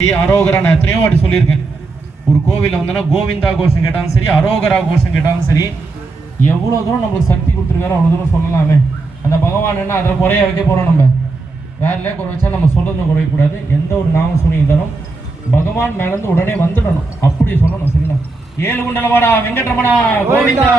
அரோகரா நான் எத்தனையோ வாட்டி சொல்லியிருக்கேன். ஒரு கோவிலில் வந்தோன்னா கோவிந்தா கோஷம் கேட்டாலும் சரி, அரோகரா கோஷம் கேட்டாலும் சரி, எவ்வளோ தூரம் நம்மளுக்கு சக்தி கொடுத்துருக்காரோ அவ்வளோ தூரம் சொல்லலாமே. அந்த பகவான் என்ன அதில் குறைய வைக்க போகிறோம்? நம்ம வேறலே குறை வச்சா நம்ம சொல்றது குறையக்கூடாது. எந்த ஒரு நாம சொன்னீங்கதாலும் பகவான் மேலேருந்து உடனே வந்துடணும், அப்படி சொல்லணும். சரிங்களா? ஏழு குண்டலவாடா வெங்கட்ரமணா கோவிந்தா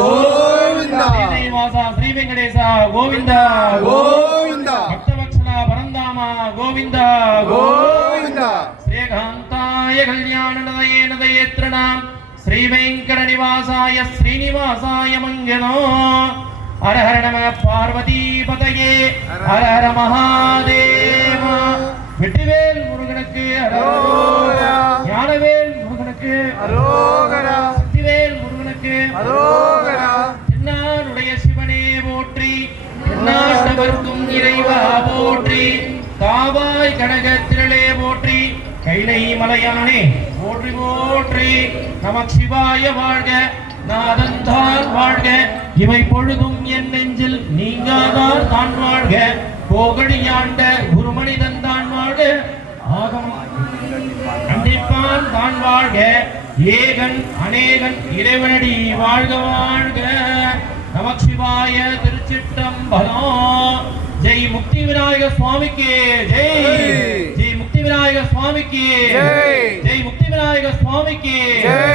கோவிந்தா, ஸ்ரீனிவாசா ஸ்ரீ வெங்கடேசா கோவிந்தா கோவிந்தா, பக்தவத்சலா பரந்தாமா கோவிந்தா கோவிந்தா, ஸ்ரீகாந்தாய கல்யாணநதயே நதயேத்ரணாம் ஸ்ரீ வெங்கட நிவாசாய ஸ்ரீனிவாசாய மங்களோ. ஹர ஹர நம பார்வதி பதயே, ஹர ஹர மகாதேவா. வெற்றிவேல் முருகனுக்கு அரோகரா, ஞானவேல் முருகனுக்கு அரோகரா, சக்திவேல் முருகனுக்கு அரோகரா. என்னாருடைய சிவனே போற்றி, எந்நாட்டவர்க்கும் இறைவா போற்றி, காவாய் கனக திரளே போற்றி, கைலை மலையானே போற்றி போற்றி. நம சிவாய வாழ்க, நாதந்தான் வாழ்க, இவை பொழுதும் என் நெஞ்சில் நீங்காதார் தான் வாழ்க, போகடியாண்ட குருமனிதன் தான் வாழ்க, ஆகம கண்டிப்பான் தான் வாழ்க, ஏகன் அநேகன் இறைவனடி வாழ்க வாழ்க. நம சிவாய. திருச்சிற்றம்பலம். ஜெய் முக்தி விநாயக சுவாமிக்கு ஜெய். ஜெய் முக்தி விநாயக சுவாமிக்கு ஜெய். ஜெய் முக்தி விநாயக சுவாமிக்கு ஜெய்.